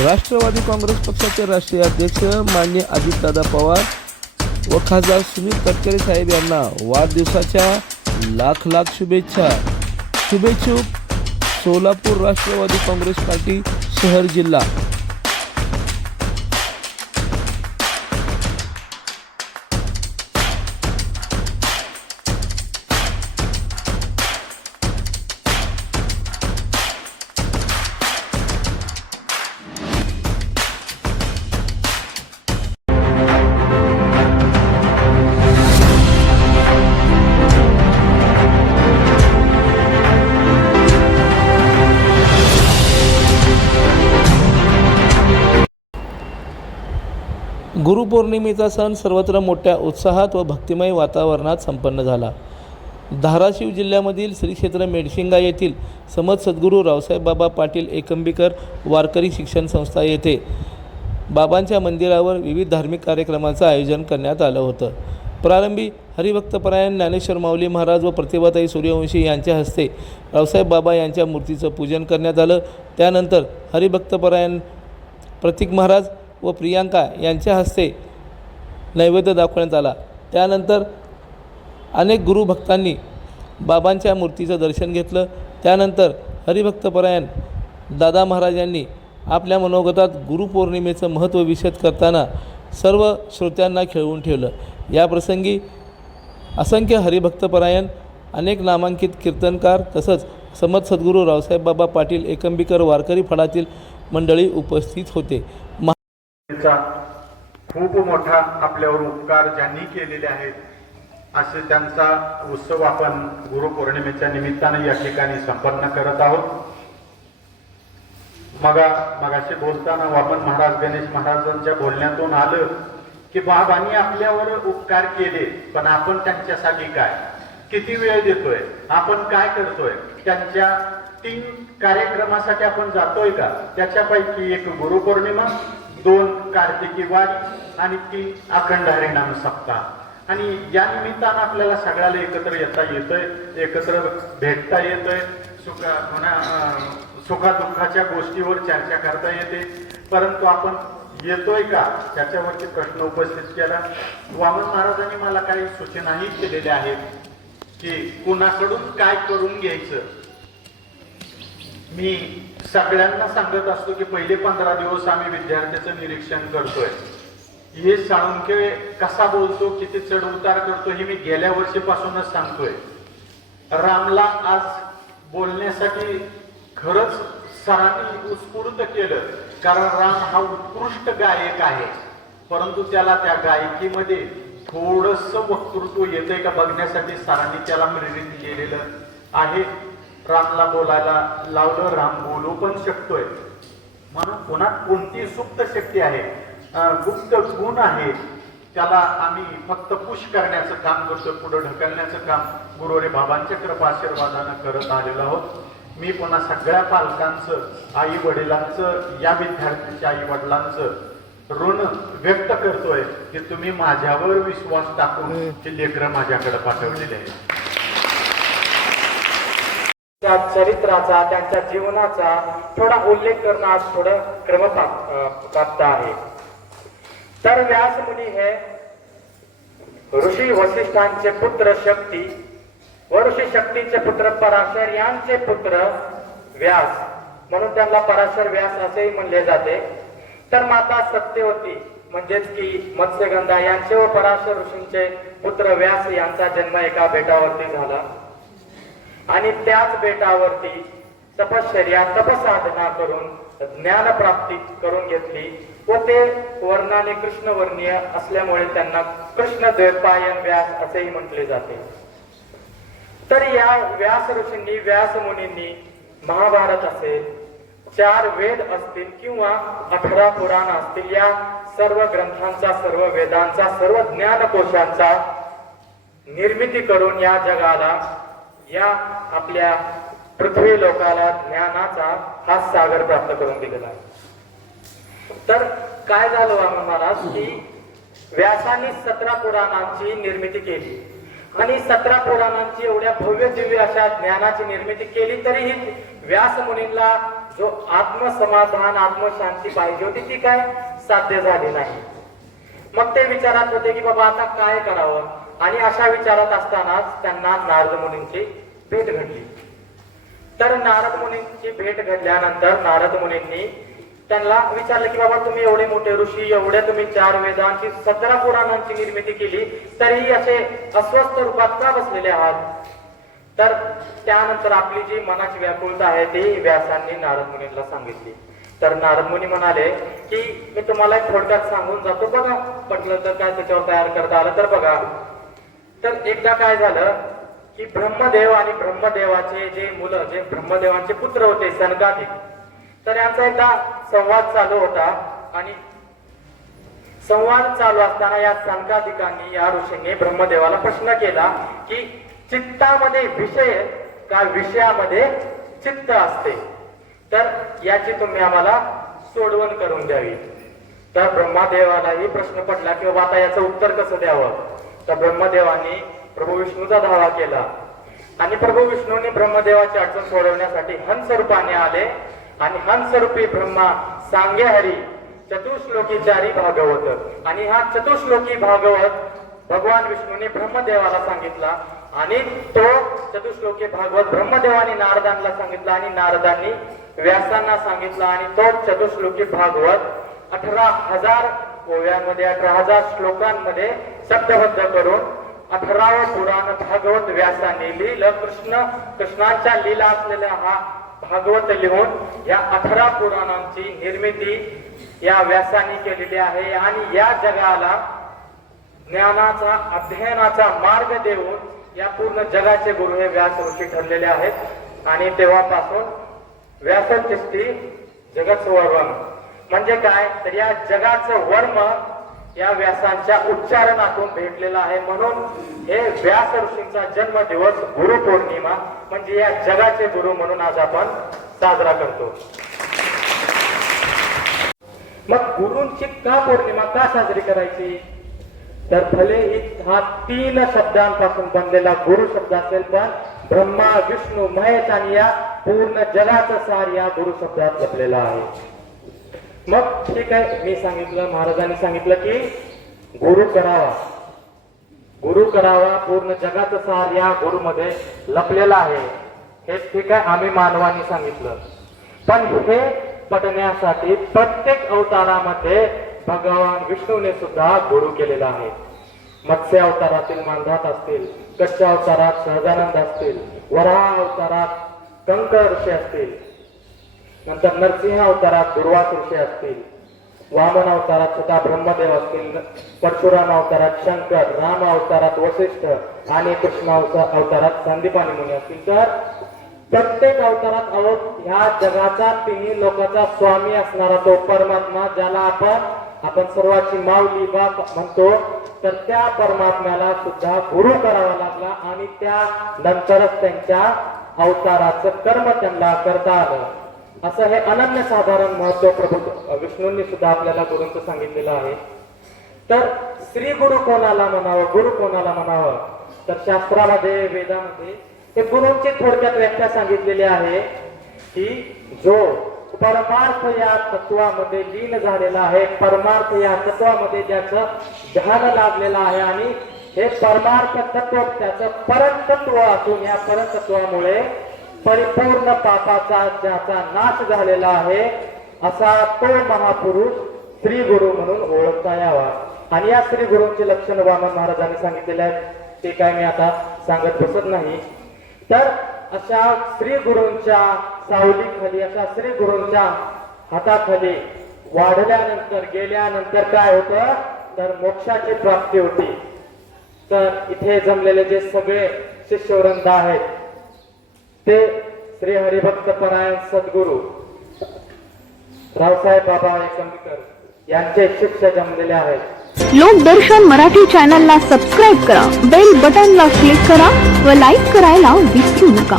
राष्ट्रवादी काँग्रेस पक्षाचे राष्ट्रीय अध्यक्ष मान्य अजितदादा पवार व खासदार सुनील तटकरे साहेब यांना वाढदिवसाच्या लाख लाख शुभेच्छा. शुभेच्छुक सोलापूर राष्ट्रवादी काँग्रेस पार्टी शहर जिल्हा. गुरुपौर्णिमेचा सण सर्वत्र मोठ्या उत्साहात व भक्तिमय वातावरणात संपन्न झाला. धाराशिव जिल्ह्यामधील श्री क्षेत्र मेडशिंगा येथील समत सद्गुरू रावसाहेब बाबा पाटील एकंबीकर वारकरी शिक्षण संस्था येथे बाबांच्या मंदिरावर विविध धार्मिक कार्यक्रमाचं आयोजन करण्यात आलं होतं. प्रारंभी हरिभक्तपरायण ज्ञानेश्वर माऊली महाराज व प्रतिभाताई सूर्यवंशी यांच्या हस्ते रावसाहेब बाबा यांच्या मूर्तीचं पूजन करण्यात आलं. त्यानंतर हरिभक्तपरायण प्रतीक महाराज व प्रियांका यांच्या हस्ते नैवेद्य दाखवण्यात आला. त्यानंतर अनेक गुरुभक्तांनी बाबांच्या मूर्तीचं दर्शन घेतलं. त्यानंतर हरिभक्तपरायण दादा महाराजांनी आपल्या मनोगतात गुरुपौर्णिमेचं महत्त्व विशद करताना सर्व श्रोत्यांना खेळवून ठेवलं. या प्रसंगी असंख्य हरिभक्तपरायण अनेक नामांकित कीर्तनकार तसंच समत सद्गुरू रावसाहेब बाबा पाटील एकंबीकर वारकरी फळातील मंडळी उपस्थित होते. चा खूप मोठा आपल्यावर उपकार ज्यांनी केलेले आहेत असे त्यांचा उत्सव आपण गुरुपौर्णिमेच्या निमित्ताने या ठिकाणी संपन्न करत आहोत. मगा मगाशी बोलताना आपण महाराज गणेश महाराजांच्या बोलण्यातून आलं की बाबांनी आपल्यावर उपकार केले पण आपण त्यांच्यासाठी काय? किती वेळ देतोय? आपण काय करतोय? त्यांच्या तीन कार्यक्रमासाठी आपण जातोय का? त्याच्यापैकी एक गुरुपौर्णिमा दोन कार्तिकी वारी आणि तीन अखंड हरिणाम सप्ताह आणि या निमित्तानं आपल्याला सगळ्याला एकत्र येता येतंय एकत्र भेटता येतंय. सुखा म्हणा अं, सुखादुःखाच्या गोष्टीवर चर्चा करता येते. परंतु आपण येतोय का? त्याच्यावरती प्रश्न उपस्थित केला. वामन महाराजांनी मला काही सूचनाही केलेल्या आहेत की कुणाकडून काय करून घ्यायचं? मी सगळ्यांना सांगत असतो की पहिले पंधरा दिवस आम्ही विद्यार्थ्याचं निरीक्षण करतोय. हे साळुंखे कसा बोलतो किती चढ उतार करतो हे मी गेल्या वर्षीपासूनच सांगतोय. रामला आज बोलण्यासाठी खरंच सरांनी उत्स्फूर्त केलं कारण राम हा उत्कृष्ट गायक आहे. परंतु त्याला त्या गायकीमध्ये थोडस वक्तृत्व येतंय का बघण्यासाठी सरांनी त्याला प्रेरित केलेलं आहे. रामला बोलायला लावलं राम बोलू पण शकतोय. म्हणून कोणात कोणती सुप्त शक्ती आहे गुप्त गुण आहे त्याला आम्ही फक्त पुश करण्याचं काम करतो पुढे ढकलण्याचं काम गुरुवारी बाबांच्या कृपा आशीर्वादानं करत आलेलो आहोत. मी पुन्हा सगळ्या पालकांचं आई वडिलांचं या विद्यार्थ्यांच्या आई वडिलांचं ऋण व्यक्त करतोय की तुम्ही माझ्यावर विश्वास टाकून ते लेकरं माझ्याकडे पाठवलेले आहे त्या चरित्राचा त्यांच्या जीवनाचा थोडा उल्लेख करणं आज थोडं क्रम प्राप्त आहे. तर व्यास मुनी हे ऋषी वशिष्ठांचे पुत्र शक्ती व ऋषी शक्तीचे पुत्र पराशर यांचे पुत्र व्यास म्हणून त्यांना पराशर व्यास असेही म्हणले जाते. तर माता सत्यवती म्हणजेच की मत्स्यगंधा यांचे व पराशर ऋषींचे पुत्र व्यास यांचा जन्म एका बेटावरती झाला. आणि त्याच बेटावरती तपश्चर्या तपसाधना करून ज्ञान प्राप्ती करून घेतली. व ते वर्णाने कृष्णवर्णीय असल्यामुळे त्यांना कृष्ण द्वैपायन व्यास असेही म्हटले जाते. तर या व्यास ऋषींनी व्यास मुनींनी महाभारत असेल चार वेद असतील किंवा अठरा पुराण असतील या सर्व ग्रंथांचा सर्व वेदांचा सर्व ज्ञानकोशांचा निर्मिती करून या जगाला या आपल्या पृथ्वी लोकाला ज्ञानाचा हा सागर प्राप्त करून दिलेला आहे. तर काय झालं वामन महाराज? की व्यासांनी सतरा पुराणांची निर्मिती केली. आणि सतरा पुराणांची एवढ्या भव्य दिव्य अशा ज्ञानाची निर्मिती केली तरीही व्यास मुनींना जो आत्मसमाधान आत्मशांती पाहिजे होती ती काय साध्य झाली नाही. मग ते विचारात होते की बाबा आता काय करावं? आणि अशा विचारात असतानाच त्यांना नारद मुनींची भेट घडली. तर नारद मुनींची भेट घडल्यानंतर नारद मुनींनी त्यांना विचारलं की बाबा तुम्ही एवढे मोठे ऋषी एवढ्या तुम्ही चार वेदांची सतरा पुराणांची निर्मिती केली तरीही असे अस्वस्थ रूपात का बसलेले आहात? तर त्यानंतर आपली जी मनाची व्याकुलता आहे ती व्यासांनी नारद मुनींना सांगितली. तर नारद मुनी म्हणाले की मी तुम्हाला एक थोडक्यात सांगून जातो बघा. पटलं तर काय त्याच्यावर तयार करता आलं तर बघा. तर एकदा काय झालं की ब्रह्मदेव आणि ब्रह्मदेवाचे जे मुलं जे ब्रह्मदेवांचे पुत्र होते सनकाधिक तर यांचा एकदा संवाद चालू होता आणि संवाद चालू असताना या सनकाधिकांनी या ऋषींनी ब्रह्मदेवाला प्रश्न केला की चित्तामध्ये विषय का विषयामध्ये चित्त असते? तर याची तुम्ही आम्हाला सोडवण करून द्यावी. तर ब्रह्मदेवालाही प्रश्न पडला की बाबा आता याचं उत्तर कसं द्यावं? तर ब्रह्मदेवाने प्रभू विष्णूचा धावा केला. आणि प्रभू विष्णूने ब्रह्मदेवाची अडचण सोडवण्यासाठी हंस रूपाने आले. आणि हंस रूपी ब्रह्मा सांगे हरी चतुश्लोकी चारी भागवत. आणि हा चतुश्लोकी भागवत भगवान विष्णूने ब्रह्मदेवाला सांगितला. आणि तो चतुश्लोकी भागवत ब्रह्मदेवाने नारदांना सांगितला आणि नारदांनी व्यासांना सांगितला. आणि तो चतुश्लोकी भागवत अठरा हजार ओव्यांमध्ये अठरा हजार श्लोकांमध्ये शब्दबद्ध करून अठराव पुराण भागवत व्यासाने लिहिलं. कृष्ण कृष्णाच्या लीला असलेल्या हा भागवत लिहून या अठरा पुराणांची निर्मिती या व्यासाने केलेली आहे. आणि या जगाला ज्ञानाचा अध्ययनाचा मार्ग देऊन या पूर्ण जगाचे गुरु हे व्यास ऋषी ठरलेले आहेत. आणि तेव्हापासून व्यासचिष्टी जगत वर्म म्हणजे काय? तर या जगाचं वर्म या व्यासांच्या उच्चारणातून भेटलेला आहे. म्हणून हे व्यास ऋषींचा जन्मदिवस गुरु पौर्णिमा म्हणजे या जगाचे गुरु म्हणून आज आपण साजरा करतो. मग गुरूंची का पौर्णिमा का साजरी करायची? तर भले ही हा तीन शब्दांपासून बनलेला गुरु शब्द असेल पण ब्रह्मा विष्णू महेश आणि या पूर्ण जगाचं सार या गुरु शब्दात जपलेला आहे. मग ठीक आहे मी सांगितलं महाराजांनी सांगितलं की गुरु करावा. गुरु करावा पूर्ण जगाचं सार या गुरुमध्ये लपलेला आहे. हे ठीक आहे आम्ही मानवानी सांगितलं. पण हे पटण्यासाठी प्रत्येक अवतारामध्ये भगवान विष्णूने सुद्धा गुरु केलेला आहे. मत्स्य अवतारातील मानधात असतील कच्च्या अवतारात सहजानंद असतील वराह अवतारात कंक ऋषी असतील नंतर नरसिंह अवतारात दुर्वास ऋषी असतील वामन अवतारात स्वतः ब्रह्मदेव असतील परशुराम अवतारात शंकर राम अवतारात वशिष्ठ आणि कृष्ण अवतारात संदीपानी मुनी असतील. तर प्रत्येक अवतारात अहो ह्या जगाचा तिन्ही लोकांचा स्वामी असणारा तो परमात्मा ज्याला आपण आपण सर्वाची माऊली बा म्हणतो. तर त्या परमात्म्याला सुद्धा गुरु करावा लागला आणि त्या नंतरच त्यांच्या अवताराचं कर्म त्यांना करता आलं. असं हे अनन्य साधारण महत्त्व प्रभू विष्णूंनी सुद्धा आपल्याला गुरूंचं सांगितलेलं आहे. तर श्री गुरु कोणाला म्हणावं गुरु कोणाला म्हणावं? तर शास्त्रामध्ये वेदामध्ये. ते गुरूंची थोडक्यात व्याख्या सांगितलेली आहे की जो परमार्थ या तत्वामध्ये लीन झालेला आहे परमार्थ या तत्वामध्ये ज्याचं ध्यान लागलेलं आहे आणि हे परमार्थ तत्व त्याचं परतत्व असून या परतत्वामुळे परिपूर्ण पापाचा ज्याचा नाश झालेला आहे असा तो महापुरुष श्री गुरु म्हणून ओळखता यावा. आणि या श्री गुरूंची लक्षण वामन महाराजांनी सांगितलेले आहेत. ते काय मी आता सांगत बसत नाही. तर अशा श्री गुरूंच्या सावलीखाली अशा श्री गुरूंच्या हाताखाली वाढल्यानंतर गेल्यानंतर काय होतं? तर मोक्षाची प्राप्ती होती. तर इथे जमलेले जे सगळे शिष्यवृंद आहेत ते श्री हरिभक्त परायण सद्गुरू रावसाहेब बाबा एकंदकर यांचे शिष्य जमलेले आहेत. लोकदर्शन मराठी चॅनलला सबस्क्राईब करा बेल बटनला क्लिक करा व लाईक करायला विसरू नका.